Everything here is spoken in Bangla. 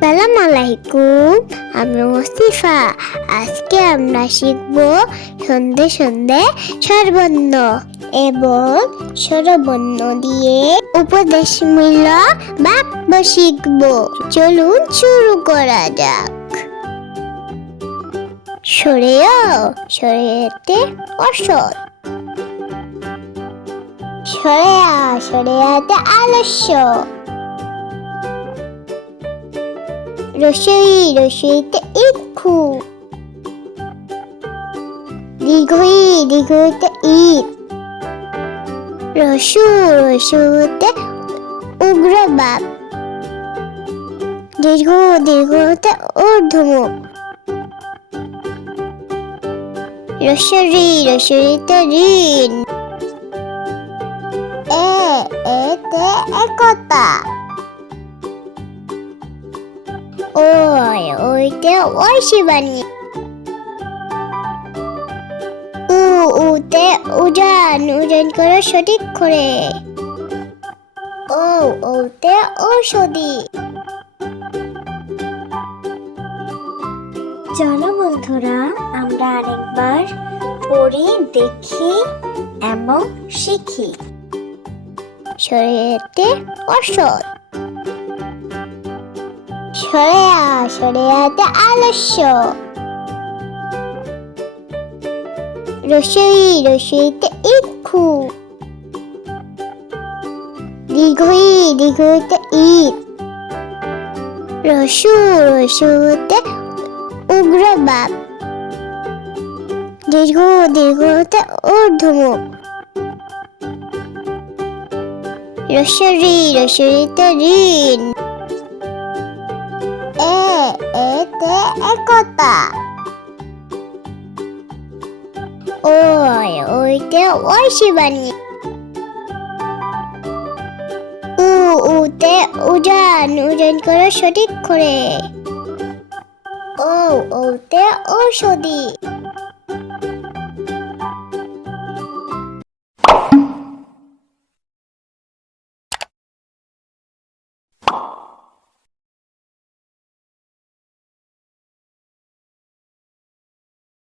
আসসালামু আলাইকুম আমি মুস্তিফা। আজকে আমরা শিখব সন্ধে সন্ধে স্বরবর্ণ এবং স্বরবর্ণ দিয়ে উপদেশ উপদেশমূলক বাক্য শিখব। চলুন শুরু করা যাক। সরেয় সরেতে অসৎ সরেয়া, সরেয়াতে আলস্য। ロシューイロシューテイクリグイリグイテイロシューロシュイテウグラバリグイリグイテウドモロシューリロシューテリンえエテえ、こた。ওই ওইতে ওই শিবানী উ চলো বন্ধুরা, আমরা আরেকবার পড়ি, দেখি এবং শিখি। শরীরেতে অসৎ それやそれやであるっしょ。ロシュいろしゅいでいく。りぐいりぐいでいロシュゅうろしゅうでうぐらば。りぐりぐでう。どもロシュリロシュいでリン এতে একতা। ওই, ওইতে ওই শিবানী উ, উতে উজান উজান করে সঠিক করে। ও, ওতে ঔষধি।